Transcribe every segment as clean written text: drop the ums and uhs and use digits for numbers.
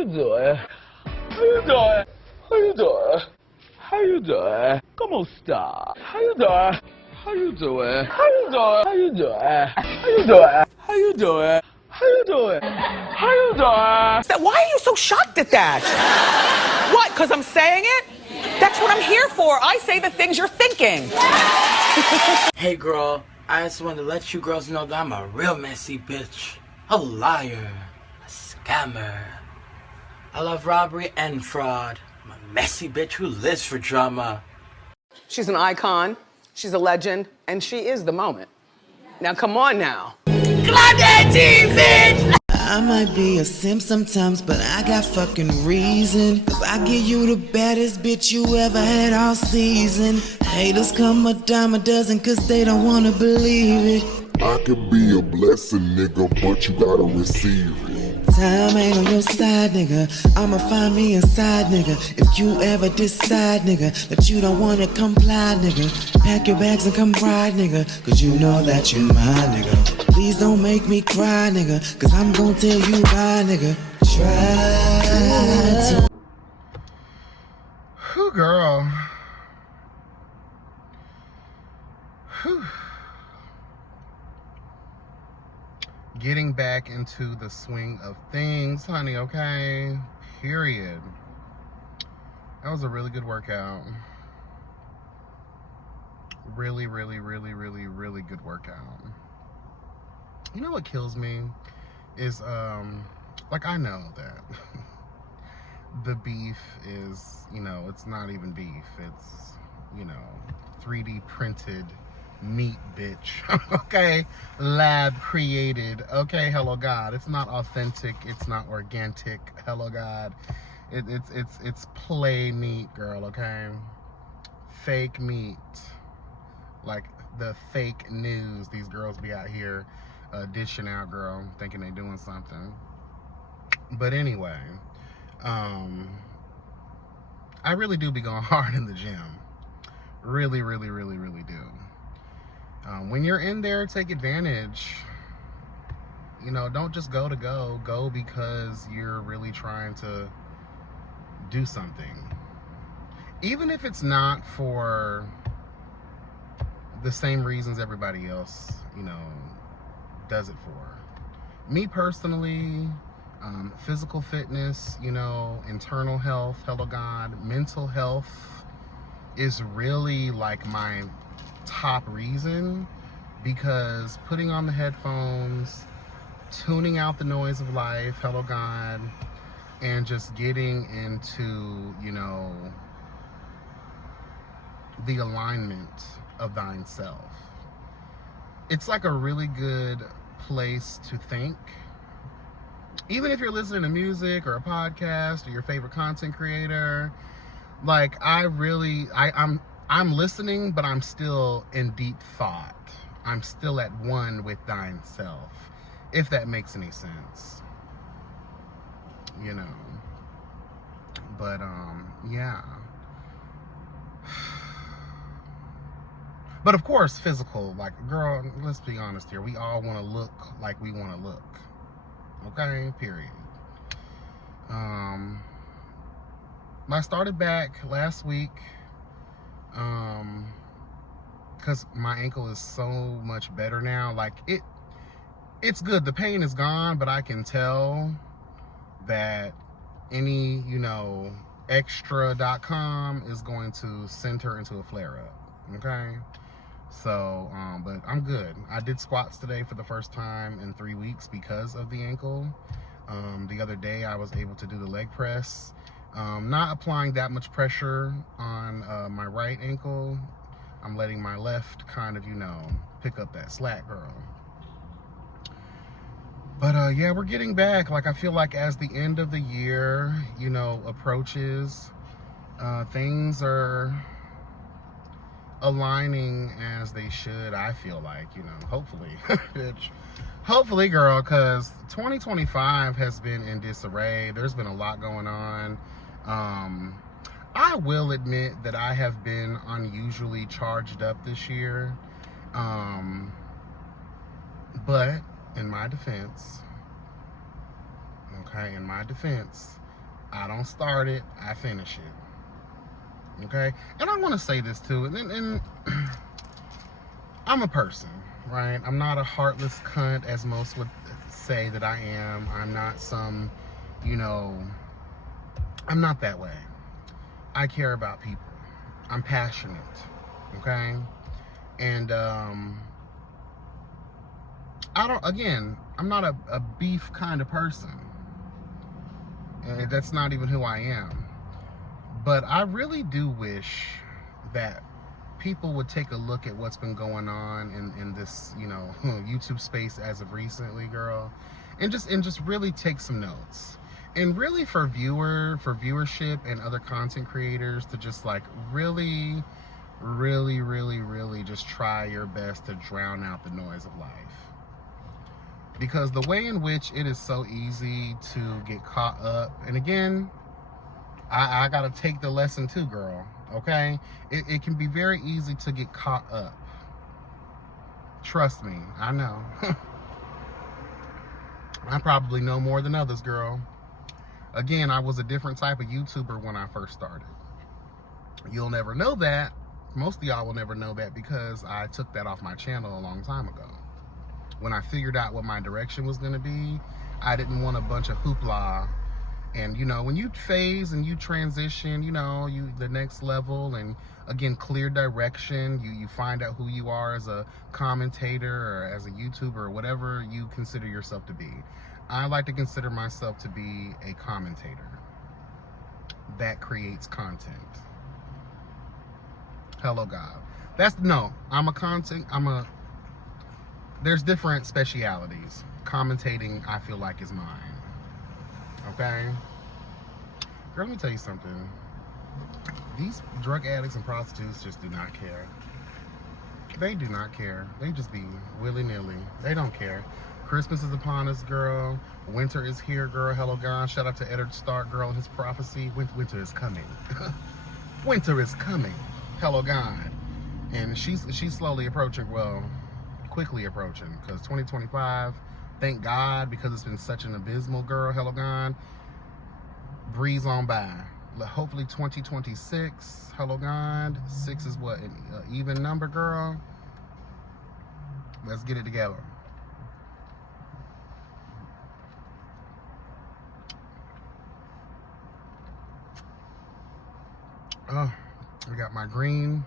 you doing? How you doing? How you doing? How you doing? ¿Cómo está? How you doing? How you doing? How you doing? How you doing? How you doing? How you doing? How you doing? How you doing? Why are you so shocked at that? What, because I'm saying it? That's what I'm here for. I say the things you're thinking. Hey girl, I just wanted to let you girls know that I'm a real messy bitch. A liar. A scammer. I love robbery and fraud. I'm a messy bitch who lives for drama. She's an icon, she's a legend, and she is the moment. Now come on now. Claudette, bitch! I might be a simp sometimes, but I got fucking reason. Cause I give you the baddest bitch you ever had all season. Haters come a dime a dozen cause they don't wanna believe it. I could be a blessing, nigga, but you gotta receive it. Time ain't on your side, nigga. I'ma find me a side, nigga. If you ever decide, nigga, that you don't wanna comply, nigga, pack your bags and come ride, nigga. Cause you know that you're mine, nigga. Please don't make me cry, nigga. Cause I'm gon' tell you why, nigga. Try to. Whew, girl. Whew. Getting back into the swing of things, honey, okay? Period. That was a really good workout. Really, really, really, really, really good workout. You know what kills me is, like, I know that the beef is, you know, it's not even beef. It's, you know, 3D printed meat, bitch. Okay, lab created. Okay, hello God, it's not authentic, it's not organic. Hello God, it's play meat, girl. Okay, fake meat, like the fake news these girls be out here dishing out, girl, thinking they doing something. But anyway, I really do be going hard in the gym. Really, really, really, really do. When you're in there, take advantage. You know, don't just go to go. Go because you're really trying to do something. Even if it's not for the same reasons everybody else, you know, does it for. Me personally, physical fitness, you know, internal health, hello God, mental health is really like my top reason, because putting on the headphones, tuning out the noise of life, hello God, and just getting into, you know, the alignment of thine self. It's like a really good place to think. Even if you're listening to music or a podcast or your favorite content creator, like I'm listening, but I'm still in deep thought. I'm still at one with thine self, if that makes any sense. You know. But, yeah. But of course, physical, like, girl, let's be honest here. We all want to look like we want to look. Okay? Period. I started back last week. Because my ankle is so much better now. Like, it's good. The pain is gone, but I can tell that any, you know, extra.com is going to send her into a flare-up. Okay? So, but I'm good. I did squats today for the first time in 3 weeks because of the ankle. The other day I was able to do the leg press. Not applying that much pressure on my right ankle. I'm letting my left kind of, you know, pick up that slack, girl. But yeah, we're getting back. Like, I feel like as the end of the year, you know, approaches, things are aligning as they should, I feel like, you know, hopefully. Bitch. Hopefully, girl, because 2025 has been in disarray. There's been a lot going on. I will admit that I have been unusually charged up this year. But in my defense, I don't start it, I finish it. Okay? And I want to say this too, and I'm a person, right? I'm not a heartless cunt as most would say that I am. I'm not some, you know, I'm not that way. I care about people. I'm passionate, okay? And I'm not a beef kind of person. And that's not even who I am. But I really do wish that people would take a look at what's been going on in this, you know, YouTube space as of recently, girl, and just really take some notes. And really for viewership and other content creators to just like really just try your best to drown out the noise of life. Because the way in which it is so easy to get caught up, and again, I gotta take the lesson too, girl, okay? It can be very easy to get caught up. Trust me, I know. I probably know more than others, girl. Again, I was a different type of YouTuber when I first started. You'll never know that. Most of y'all will never know that because I took that off my channel a long time ago. When I figured out what my direction was going to be, I didn't want a bunch of hoopla. And, you know, when you phase and you transition, you know, the next level, and again, clear direction, you find out who you are as a commentator or as a YouTuber or whatever you consider yourself to be. I like to consider myself to be a commentator that creates content. Hello, God. There's different specialities. Commentating, I feel like, is mine. Okay? Girl, let me tell you something. These drug addicts and prostitutes just do not care. They do not care. They just be willy-nilly. They don't care. Christmas is upon us, girl. Winter is here, girl. Hello, God. Shout out to Edward Stark, girl, and his prophecy. Winter is coming. Winter is coming. Hello, God. And she's slowly approaching, well, quickly approaching, because 2025, thank God, because it's been such an abysmal, girl. Hello, God. Breeze on by. Hopefully 2026. Hello, God. 6 is what? An even number, girl. Let's get it together. Oh, we got my green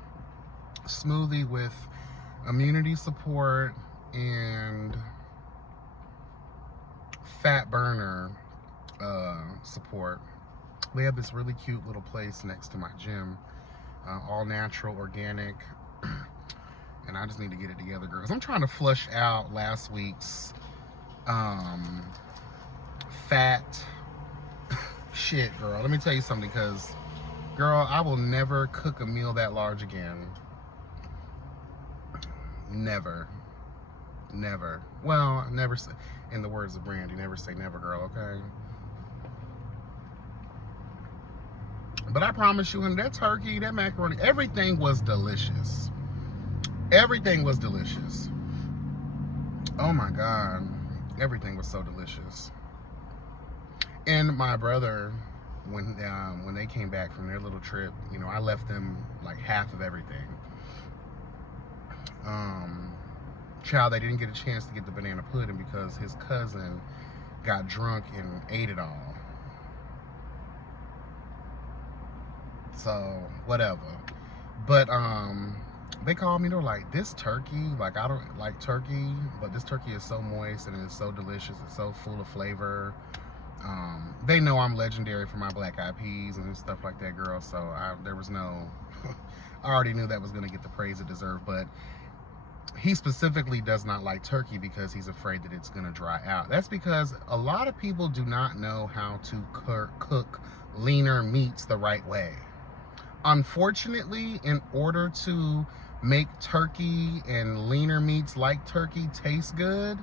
smoothie with immunity support and fat burner support. They have this really cute little place next to my gym, all natural, organic, and I just need to get it together, girls. I'm trying to flush out last week's fat shit, girl. Let me tell you something, because girl, I will never cook a meal that large again. Never. Never. Well, never say, in the words of Brandy, never say never, girl, okay? But I promise you, honey, that turkey, that macaroni, everything was delicious. Everything was delicious. Oh my God. Everything was so delicious. And my brother, when they came back from their little trip, you know, I left them like half of everything. Child, they didn't get a chance to get the banana pudding because his cousin got drunk and ate it all. So, whatever. But, they called me, they were like, this turkey, like, I don't like turkey, but this turkey is so moist and it's so delicious, it's so full of flavor. They know I'm legendary for my black eyed peas and stuff like that, girl, so there was no, I already knew that was going to get the praise it deserved, but he specifically does not like turkey because he's afraid that it's going to dry out. That's because a lot of people do not know how to cook leaner meats the right way. Unfortunately, in order to make turkey and leaner meats like turkey taste good,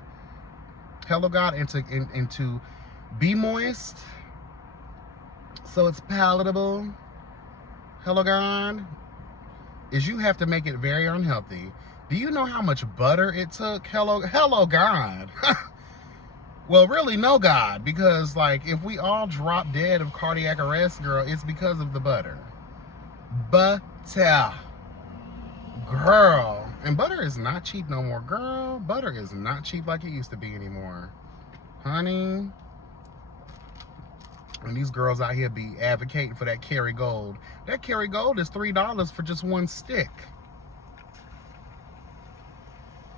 hello God, and to be moist so it's palatable, hello God, is you have to make it very unhealthy. Do you know how much butter it took? Hello God. Well, really, no God, because like if we all drop dead of cardiac arrest, girl, it's because of the butter. Butter. Girl. And butter is not cheap no more, girl. Butter is not cheap like it used to be anymore. Honey. And these girls out here be advocating for that Kerrygold. That Kerrygold is $3 for just one stick.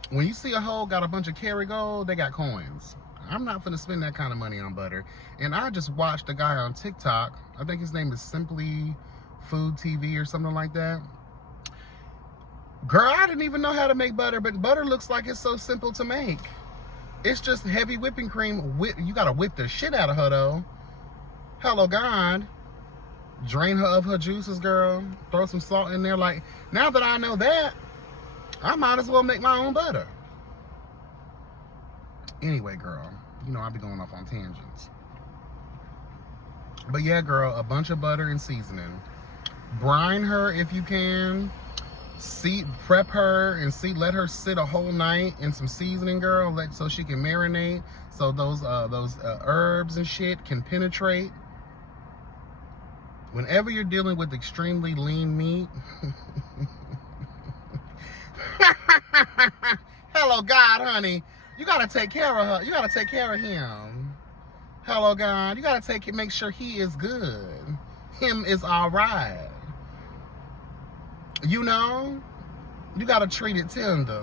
When you see a hoe got a bunch of Kerrygold, they got coins. I'm not finna spend that kind of money on butter. And I just watched a guy on TikTok. I think his name is Simply Food TV or something like that. Girl, I didn't even know how to make butter, but butter looks like it's so simple to make. It's just heavy whipping cream. You gotta whip the shit out of her though. Hello, God. Drain her of her juices, girl. Throw some salt in there. Like, now that I know that, I might as well make my own butter. Anyway, girl, you know I be going off on tangents. But yeah, girl, a bunch of butter and seasoning. Brine her if you can. Prep her and let her sit a whole night in some seasoning, girl, so she can marinate, so those herbs and shit can penetrate. Whenever you're dealing with extremely lean meat, hello, God, honey, you gotta take care of her. You gotta take care of him. Hello, God, you gotta make sure he is good. Him is all right. You know, you gotta treat it tender.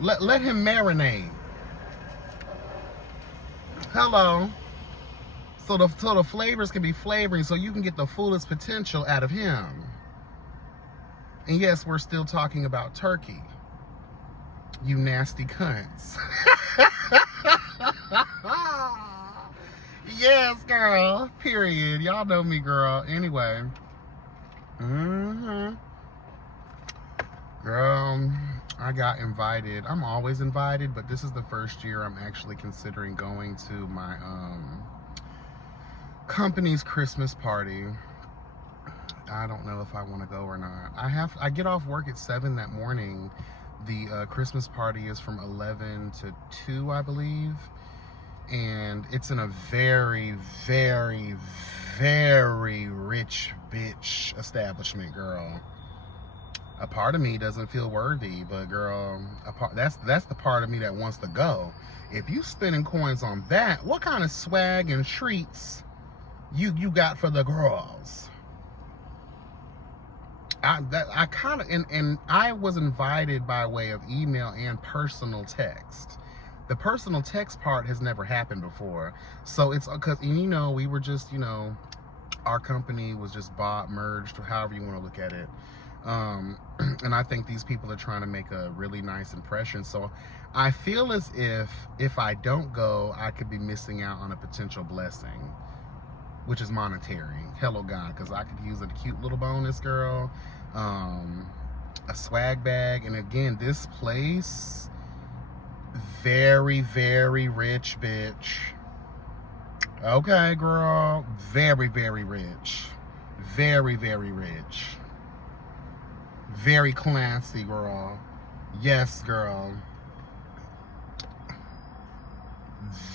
Let him marinate. Hello. So the flavors can be flavoring, so you can get the fullest potential out of him. And yes, we're still talking about turkey. You nasty cunts. Yes, girl. Period. Y'all know me, girl. Anyway. Girl, I got invited. I'm always invited, but this is the first year I'm actually considering going to my company's Christmas party. I don't know if I want to go or not. I get off work at 7 that morning. The Christmas party is from 11 to 2, I believe. And it's in a very, very, very rich bitch establishment, girl. A part of me doesn't feel worthy, but girl, that's the part of me that wants to go. If you spending coins on that, what kind of swag and treats you got for the girls? I kind of, and I was invited by way of email and personal text. The personal text part has never happened before. So it's because, you know, we were just, you know, our company was just bought, merged, or however you want to look at it. And I think these people are trying to make a really nice impression. So I feel as if I don't go, I could be missing out on a potential blessing, which is monetary. Hello, God, because I could use a cute little bonus, girl. A swag bag. And again, this place, very, very rich, bitch. Okay, girl. Very, very rich. Very, very rich. Very classy, girl. Yes, girl.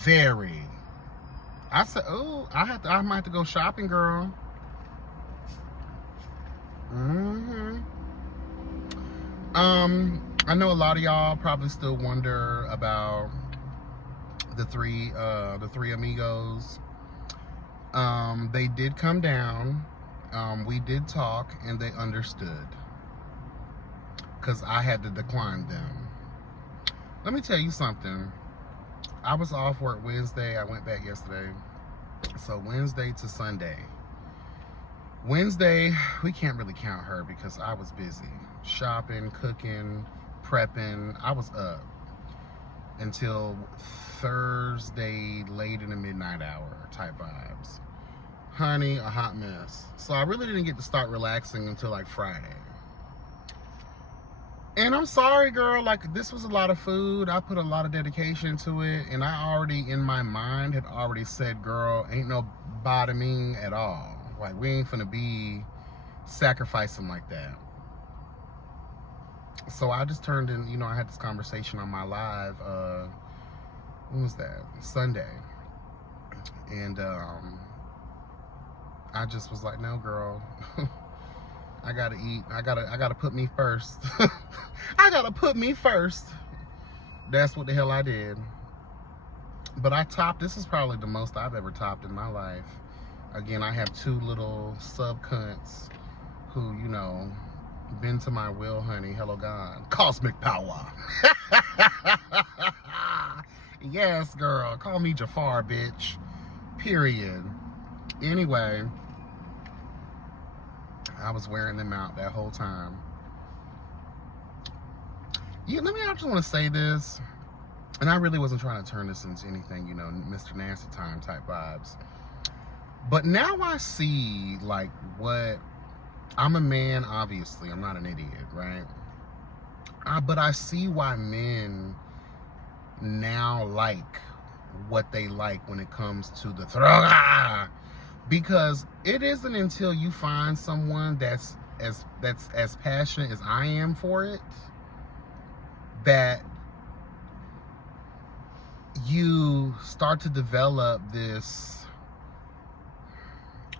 Very. I said, oh, I might have to go shopping, girl. I know a lot of y'all probably still wonder about the three amigos. They did come down. We did talk, and they understood, because I had to decline them. Let me tell you something. I was off work Wednesday. I went back yesterday. So Wednesday to Sunday. Wednesday, we can't really count her because I was busy. Shopping, cooking, prepping. I was up until Thursday, late in the midnight hour type vibes. Honey, a hot mess. So I really didn't get to start relaxing until like Friday. And I'm sorry, girl, like, this was a lot of food. I put a lot of dedication to it, and I already, in my mind, had already said, girl, ain't no bottoming at all. Like, we ain't finna be sacrificing like that. So I just turned in, you know, I had this conversation on my live when was that? Sunday. And I just was like, no, girl. I gotta eat. I gotta put me first. I gotta put me first. That's what the hell I did. But I topped, this is probably the most I've ever topped in my life. Again, I have two little sub cunts who, you know, been to my will, honey. Hello, God. Cosmic power. Yes, girl. Call me Jafar, bitch. Period. Anyway, I was wearing them out that whole time. Yeah, I just want to say this, and I really wasn't trying to turn this into anything, you know, Mr. Nasty Time type vibes. But now I see, like, what, I'm a man, obviously, I'm not an idiot, right? But I see why men now like what they like when it comes to the throw. Because it isn't until you find someone that's as passionate as I am for it that you start to develop this,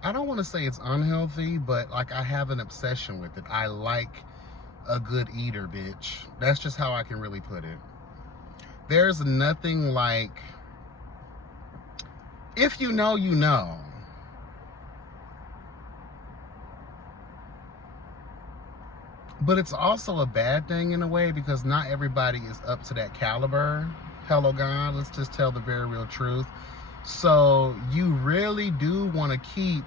I don't want to say it's unhealthy, but like I have an obsession with it. I like a good eater, bitch. That's just how I can really put it. There's nothing like, if you know, you know. But it's also a bad thing in a way because not everybody is up to that caliber. Hello, God, let's just tell the very real truth. So you really do want to keep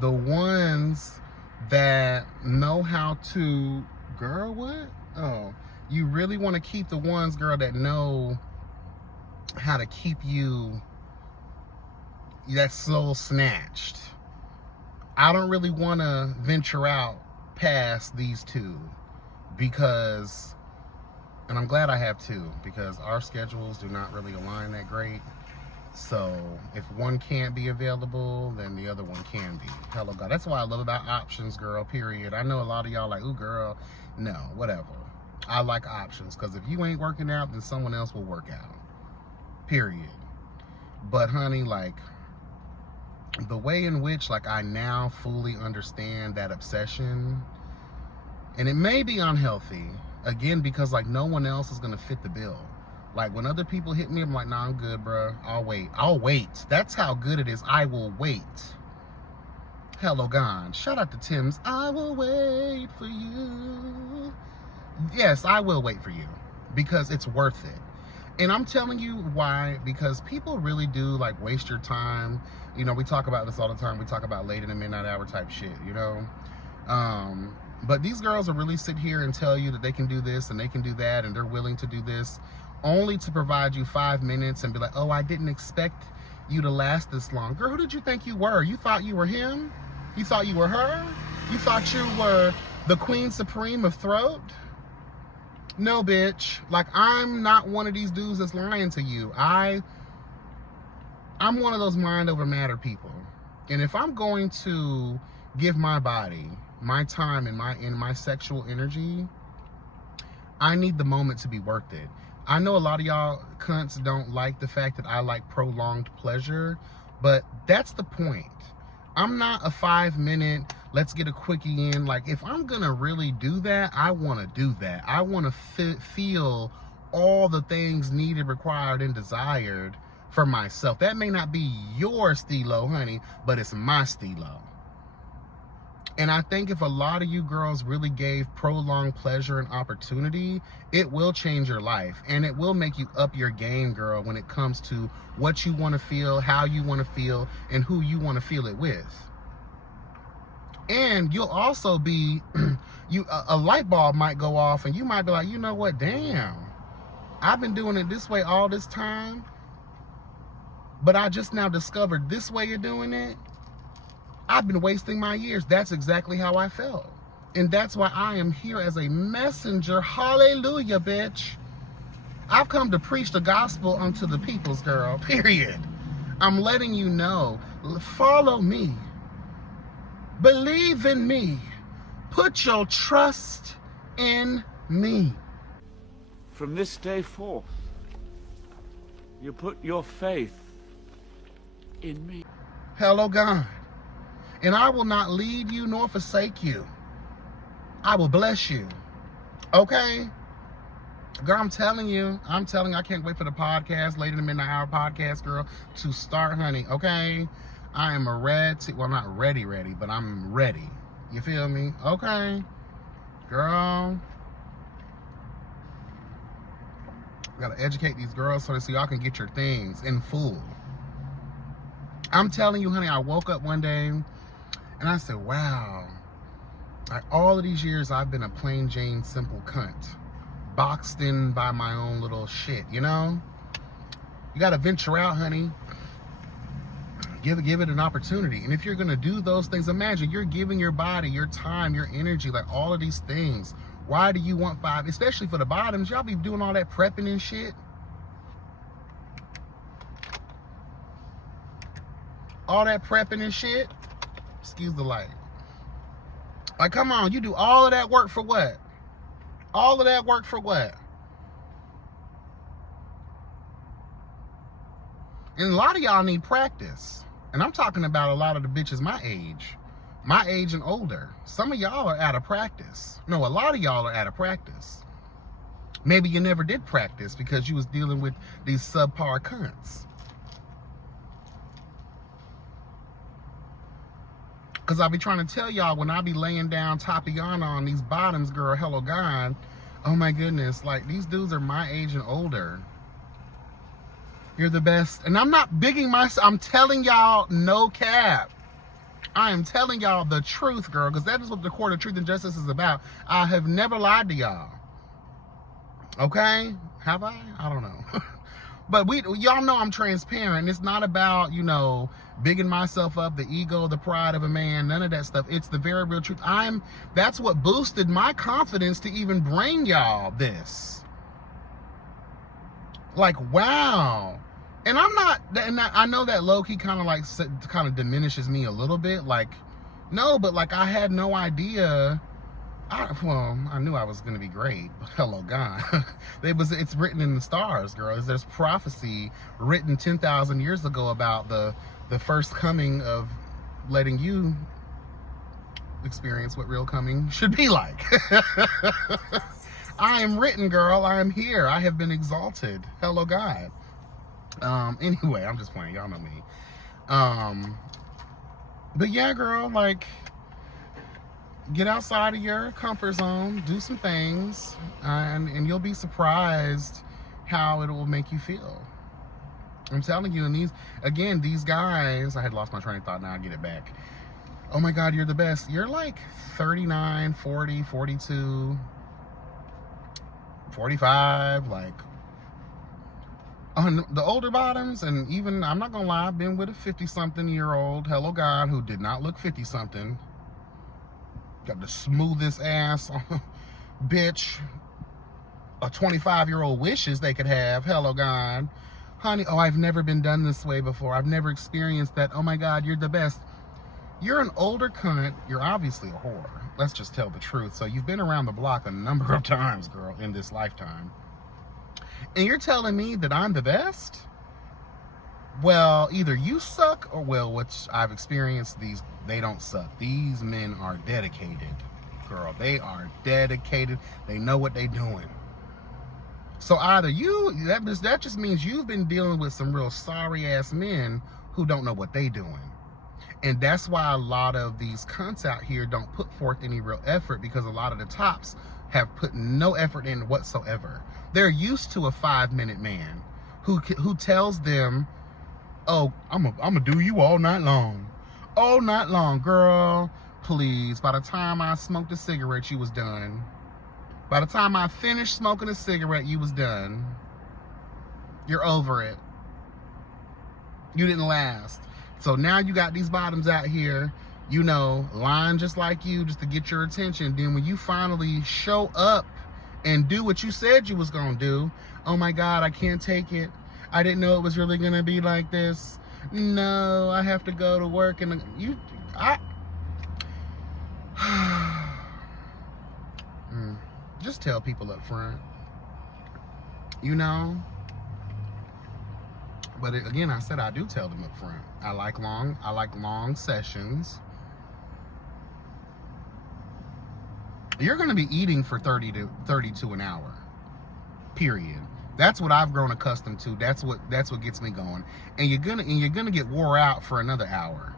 the ones that know how to, girl, what? Oh, you really want to keep the ones, girl, that know how to keep you, that soul snatched. I don't really want to venture out past these two because, and I'm glad I have two because our schedules do not really align that great. So if one can't be available, then the other one can be. Hello, God. That's what I love about options, girl, period. I know a lot of y'all like, ooh, girl, no, whatever. I like options because if you ain't working out, then someone else will work out, period. But honey, like, the way in which, like, I now fully understand that obsession, and it may be unhealthy, again, because, like, no one else is going to fit the bill. Like, when other people hit me, I'm like, nah, I'm good, bro. I'll wait. That's how good it is. I will wait. Hello, God. Shout out to Tim's. I will wait for you. Yes, I will wait for you because it's worth it. And I'm telling you why, because people really do, like, waste your time. You know, we talk about this all the time. We talk about late in the midnight hour type shit, you know? But these girls will really sit here and tell you that they can do this and they can do that and they're willing to do this only to provide you 5 minutes and be like, oh, I didn't expect you to last this long. Girl, who did you think you were? You thought you were him? You thought you were her? You thought you were the Queen Supreme of Throat? No, bitch. Like, I'm not one of these dudes that's lying to you. I'm one of those mind over matter people. And if I'm going to give my body, my time, and my sexual energy, I need the moment to be worth it. I know a lot of y'all cunts don't like the fact that I like prolonged pleasure, but that's the point. I'm not a 5-minute, let's get a quickie in. Like, if I'm gonna really do that, I want to do that. I want to feel all the things needed, required, and desired for myself. That may not be your stilo, honey, but it's my stilo. And I think if a lot of you girls really gave prolonged pleasure and opportunity, it will change your life. And it will make you up your game, girl, when it comes to what you want to feel, how you want to feel, and who you want to feel it with. And you'll also be, a light bulb might go off and you might be like, you know what, damn, I've been doing it this way all this time, but I just now discovered this way of doing it. I've been wasting my years. That's exactly how I felt. And that's why I am here as a messenger. Hallelujah, bitch. I've come to preach the gospel unto the peoples, girl, period. I'm letting you know, follow me. Believe in me. Put your trust in me. From this day forth, You put your faith in me. Hello, God. And I will not leave you nor forsake you. I will bless you. Okay? Girl, I'm telling you, I can't wait for the podcast, Late in the Midnight Hour podcast, girl, to start, honey, okay? I am well, not ready, but I'm ready. You feel me? Okay? Girl. Gotta educate these girls so y'all can get your things in full. I'm telling you, honey, I woke up one day and I said, wow, like all of these years I've been a plain Jane simple cunt, boxed in by my own little shit, you know? You gotta venture out, honey. Give it an opportunity. And if you're gonna do those things, imagine you're giving your body, your time, your energy, like all of these things. Why do you want 5, especially for the bottoms? Y'all be doing all that prepping and shit. All that prepping and shit. Excuse the light. Like, come on, you do all of that work for what? All of that work for what? And a lot of y'all need practice. And I'm talking about a lot of the bitches my age and older. Some of y'all are out of practice. No, a lot of y'all are out of practice. Maybe you never did practice because you was dealing with these subpar cunts. Because I be trying to tell y'all, when I be laying down Tatiana on these bottoms, girl, hello God, oh my goodness, like these dudes are my age and older. You're the best. And I'm not bigging myself, I'm telling y'all no cap. I am telling y'all the truth, girl, because that is what the Court of Truth and Justice is about. I have never lied to y'all. Okay? Have I? I don't know. But y'all know I'm transparent. It's not about, you know, bigging myself up, the ego, the pride of a man, none of that stuff. It's the very real truth. That's what boosted my confidence to even bring y'all this. Like, wow. And I know that low-key kind of diminishes me a little bit. Like, no, but like I had no idea. I knew I was gonna be great. Hello, God. It's written in the stars, girl. There's prophecy written 10,000 years ago about the first coming of letting you experience what real coming should be like. I am written, girl. I am here. I have been exalted. Hello, God. Anyway, I'm just playing. Y'all know me. But yeah, girl, like, get outside of your comfort zone, do some things, and you'll be surprised how it will make you feel. I'm telling you, and these guys, I had lost my train of thought, now I get it back. Oh my God, you're the best. You're like 39, 40, 42, 45, like, on the older bottoms, and even, I'm not gonna lie, I've been with a 50-something-year-old, hello God, who did not look 50-something. Got the smoothest ass bitch a 25-year-old wishes they could have. Hello, God. Honey, oh, I've never been done this way before. I've never experienced that. Oh, my God, you're the best. You're an older cunt. You're obviously a whore. Let's just tell the truth. So you've been around the block a number of times, girl, in this lifetime. And you're telling me that I'm the best? Well, either you suck or, well, which I've experienced, they don't suck. These men are dedicated, girl. They are dedicated. They know what they're doing. So either that just means you've been dealing with some real sorry ass men who don't know what they doing. And that's why a lot of these cunts out here don't put forth any real effort, because a lot of the tops have put no effort in whatsoever. They're used to a 5-minute man who tells them, oh, I'm gonna do you all night long. All night long, girl, please. By the time I smoked a cigarette, you was done. By the time I finished smoking a cigarette, you was done. You're over it. You didn't last. So now you got these bottoms out here, you know, lying just like you, just to get your attention. Then when you finally show up and do what you said you was gonna do, oh my God, I can't take it. I didn't know it was really gonna be like this. No, I have to go to work, and just tell people up front, you know, But again, I said I do tell them up front. I like long sessions. You're going to be eating for 30 to 32 an hour. Period. That's what I've grown accustomed to. That's what gets me going. And you're gonna get wore out for another hour.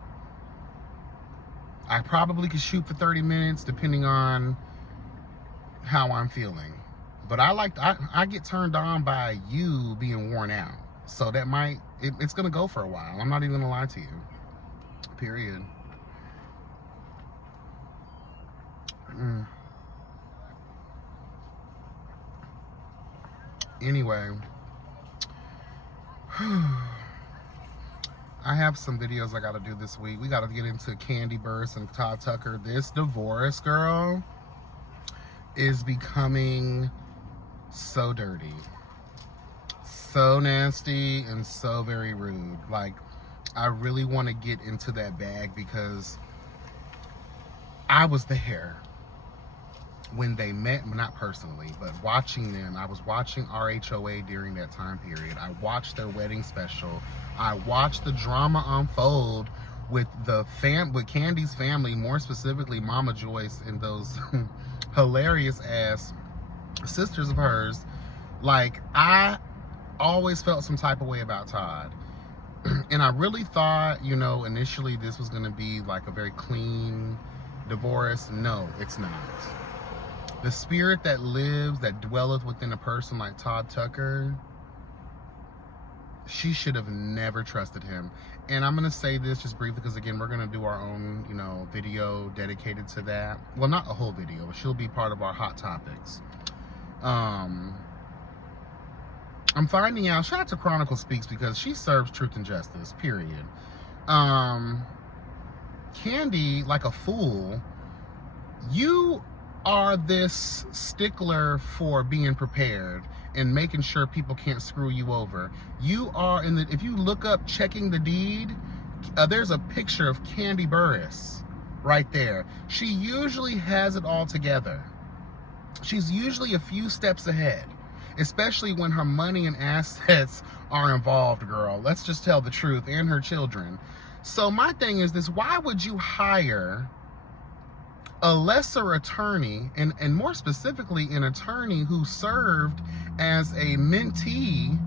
I probably could shoot for 30 minutes depending on how I'm feeling. But I get turned on by you being worn out. So that it's gonna go for a while. I'm not even gonna lie to you. Period. Anyway, I have some videos I gotta do this week. We gotta get into Candy Burst and Todd Tucker. This divorce, girl, is becoming so dirty, so nasty, and so very rude. Like, I really want to get into that bag because I was there when they met, not personally, but watching them. I was watching RHOA during that time period. I watched their wedding special. I watched the drama unfold with with Candy's family, more specifically Mama Joyce and those hilarious ass sisters of hers. Like, I always felt some type of way about Todd. And I really thought, initially this was gonna be like a very clean divorce. No, it's not. The spirit that lives, that dwelleth within a person like Todd Tucker, she should have never trusted him. And I'm going to say this just briefly because, again, we're going to do our own, video dedicated to that. Well, not a whole video, but she'll be part of our Hot Topics. I'm finding out, shout out to Chronicle Speaks because she serves truth and justice, period. Candy, like a fool, you are this stickler for being prepared and making sure people can't screw you over. You are if you look up Checking the Deed, there's a picture of Candy Burris right there. She usually has it all together. She's usually a few steps ahead, especially when her money and assets are involved, girl. Let's just tell the truth, and her children. So my thing is this: why would you hire a lesser attorney, and more specifically an attorney who served as a mentee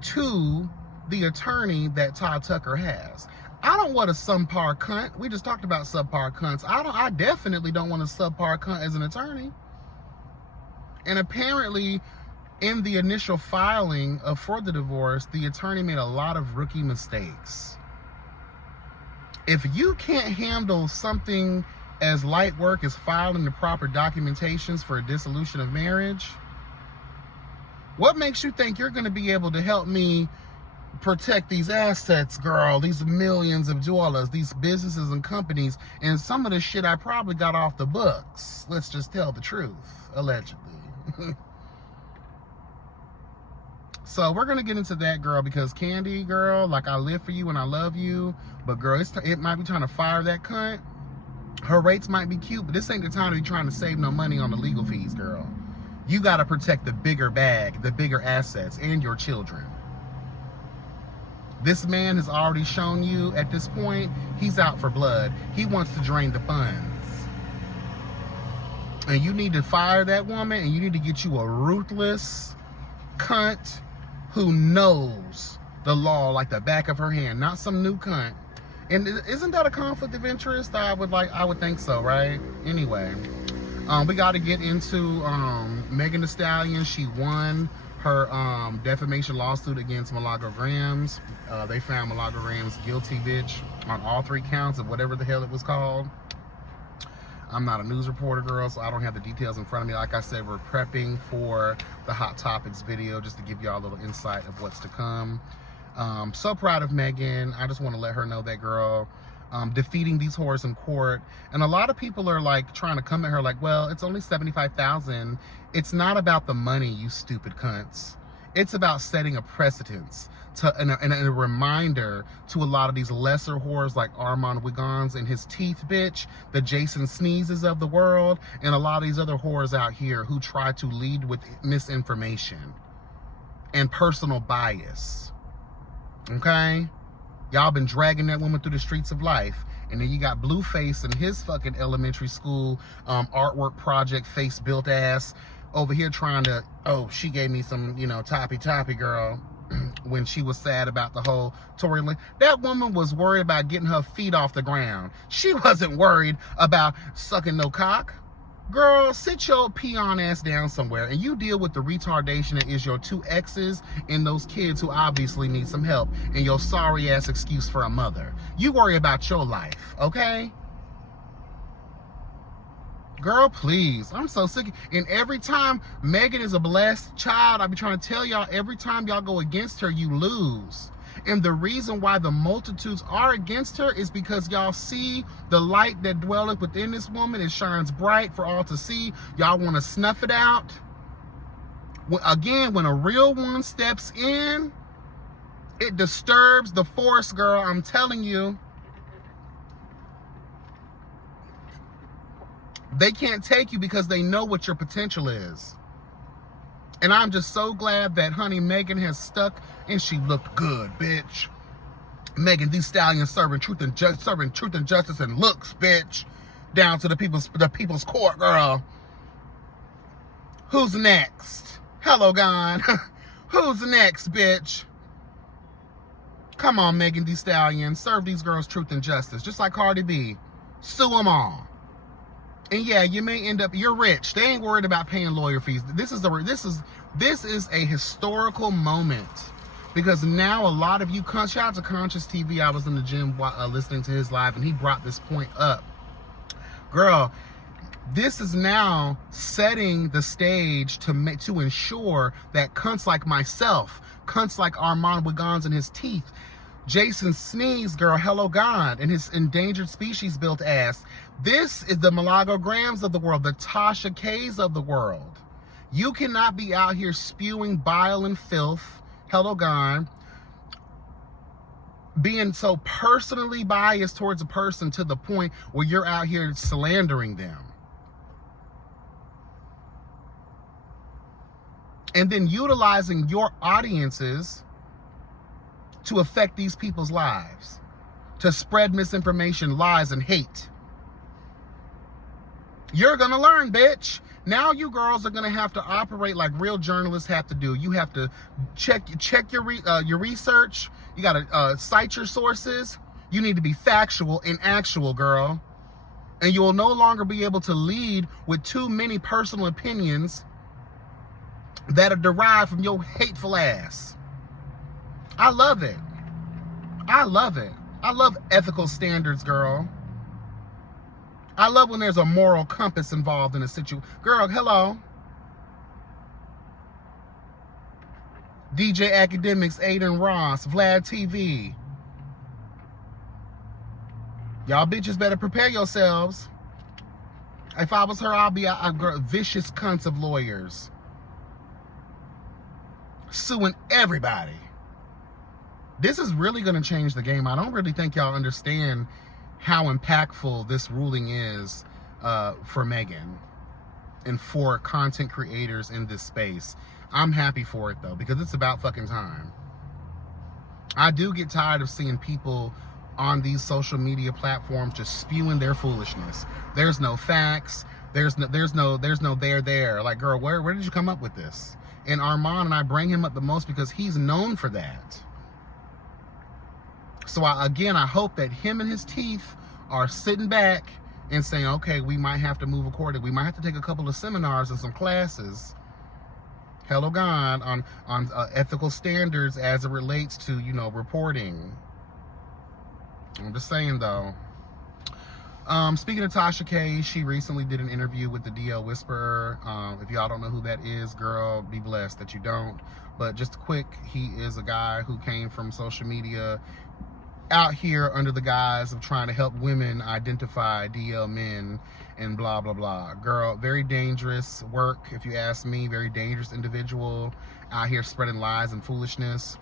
to the attorney that Todd Tucker has? I don't want a subpar cunt. We just talked about subpar cunts. I definitely don't want a subpar cunt as an attorney. And apparently, in the initial filing for the divorce, the attorney made a lot of rookie mistakes. If you can't handle something as light work as filing the proper documentations for a dissolution of marriage, what makes you think you're going to be able to help me protect these assets, girl? These millions of dollars, these businesses and companies, and some of the shit I probably got off the books. Let's just tell the truth, allegedly. So we're going to get into that, girl, because Candy, girl, like, I live for you and I love you, but girl, it might be trying to fire that cunt. Her rates might be cute, but this ain't the time to be trying to save no money on the legal fees, girl. You got to protect the bigger bag, the bigger assets, and your children. This man has already shown you at this point, he's out for blood. He wants to drain the funds. And you need to fire that woman, and you need to get you a ruthless cunt who knows the law like the back of her hand, not some new cunt. And isn't that a conflict of interest? I would think so, right? Anyway, we got to get into Megan Thee Stallion. She won her defamation lawsuit against Milagro Grams. They found Milagro Grams guilty, bitch, on all 3 counts of whatever the hell it was called. I'm not a news reporter, girl, so I don't have the details in front of me. Like I said, we're prepping for the Hot Topics video just to give y'all a little insight of what's to come. So proud of Megan. I just want to let her know that, girl, defeating these whores in court. And a lot of people are like trying to come at her like, well, it's only $75,000. It's not about the money, you stupid cunts. It's about setting a precedence and a reminder to a lot of these lesser whores like Armand Wiggins and his teeth, bitch, the Jason Sneezes of the world, and a lot of these other whores out here who try to lead with misinformation and personal bias. Okay? Y'all been dragging that woman through the streets of life. And then you got Blueface and his fucking elementary school artwork project face built ass over here trying to, oh, she gave me some, you know, toppy girl when she was sad about the whole Tory Lane. That woman was worried about getting her feet off the ground. She wasn't worried about sucking no cock. Girl, sit your peon ass down somewhere and you deal with the retardation that is your 2 exes and those kids who obviously need some help and your sorry ass excuse for a mother. You worry about your life, okay? Girl, please. I'm so sick. And every time Megan is a blessed child, I be trying to tell y'all, every time y'all go against her, you lose. And the reason why the multitudes are against her is because y'all see the light that dwelleth within this woman. It shines bright for all to see. Y'all want to snuff it out. Again, when a real one steps in, it disturbs the force, girl. I'm telling you. They can't take you because they know what your potential is. And I'm just so glad that honey Megan has stuck and she looked good, bitch. Megan Thee Stallion serving truth and justice and looks, bitch. Down to the people's court, girl. Who's next? Hello, God. Who's next, bitch? Come on, Megan Thee Stallion. Serve these girls truth and justice. Just like Cardi B. Sue them all. And yeah, you may end up, you're rich. They ain't worried about paying lawyer fees. This is a historical moment because now a lot of you, shout out to Conscious TV. I was in the gym listening to his live and he brought this point up. Girl, this is now setting the stage to ensure that cunts like myself, cunts like Armand Wiggins and his teeth, Jason Sneeze, girl, hello God, and his endangered species built ass. This is the Malago Grahams of the world, the Tasha K's of the world. You cannot be out here spewing bile and filth, hello God, being so personally biased towards a person to the point where you're out here slandering them. And then utilizing your audiences to affect these people's lives, to spread misinformation, lies, and hate. You're gonna learn, bitch. Now you girls are gonna have to operate like real journalists have to do. You have to check your research. You gotta cite your sources. You need to be factual and actual, girl. And you will no longer be able to lead with too many personal opinions that are derived from your hateful ass. I love it. I love it. I love ethical standards, girl. I love when there's a moral compass involved in a situation. Girl, hello. DJ Academics, Aiden Ross, Vlad TV. Y'all bitches better prepare yourselves. If I was her, I'll be a vicious cunts of lawyers. Suing everybody. This is really going to change the game. I don't really think y'all understand how impactful this ruling is for Megan and for content creators in this space. I'm happy for it though, because it's about fucking time. I do get tired of seeing people on these social media platforms just spewing their foolishness. There's no facts. There's no there. Like, girl, where did you come up with this? And Armand, and I bring him up the most because he's known for that. So I hope that him and his teeth are sitting back and saying, okay, we might have to move accordingly. We might have to take a couple of seminars and some classes, hello God, on ethical standards as it relates to, reporting. I'm just saying though. Speaking of Tasha K, she recently did an interview with the DL Whisperer. If y'all don't know who that is, girl, be blessed that you don't. But just quick, he is a guy who came from social media out here under the guise of trying to help women identify DL men and blah, blah, blah. Girl, very dangerous work, if you ask me. Very dangerous individual out here spreading lies and foolishness.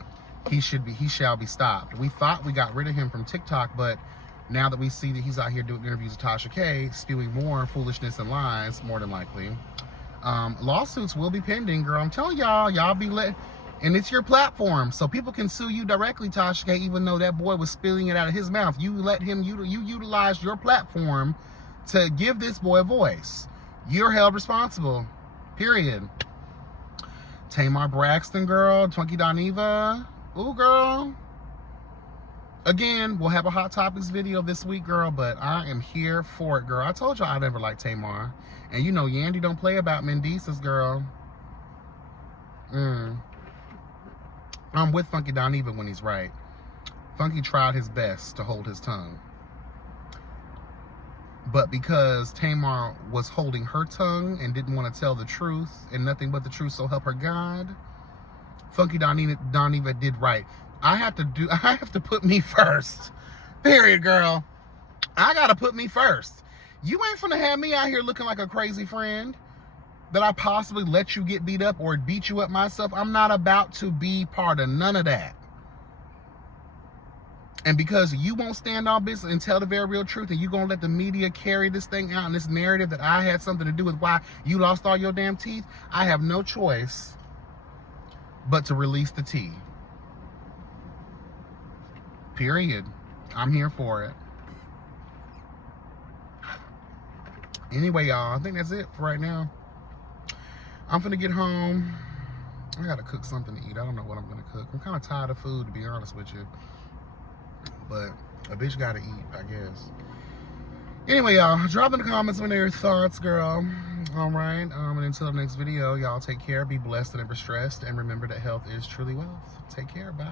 He shall be stopped. We thought we got rid of him from TikTok, but now that we see that he's out here doing interviews with Tasha K, spewing more foolishness and lies, more than likely, lawsuits will be pending, girl. I'm telling y'all be And it's your platform, so people can sue you directly, Tasha, even though that boy was spilling it out of his mouth. You let him, you utilized your platform to give this boy a voice. You're held responsible, period. Tamar Braxton, girl, Twinkie Doniva, ooh, girl. Again, we'll have a Hot Topics video this week, girl, but I am here for it, girl. I told you I never liked Tamar. And you know, Yandy don't play about Mendices, girl. I'm with Funky Doniva when he's right. Funky tried his best to hold his tongue. But because Tamar was holding her tongue and didn't want to tell the truth and nothing but the truth, so help her God, Funky Doniva did right. I have to put me first. Period, girl. I gotta put me first. You ain't finna have me out here looking like a crazy friend that I possibly let you get beat up or beat you up myself. I'm not about to be part of none of that. And because you won't stand on business and tell the very real truth, and you gonna let the media carry this thing out and this narrative that I had something to do with why you lost all your damn teeth, I have no choice but to release the tea. Period. I'm here for it. Anyway, y'all, I think that's it for right now. I'm finna get home. I gotta cook something to eat. I don't know what I'm gonna cook. I'm kind of tired of food, to be honest with you. But a bitch gotta eat, I guess. Anyway, y'all, drop in the comments when your thoughts, girl. All right. And until the next video, y'all take care, be blessed and never stressed, and remember that health is truly wealth. Take care. Bye.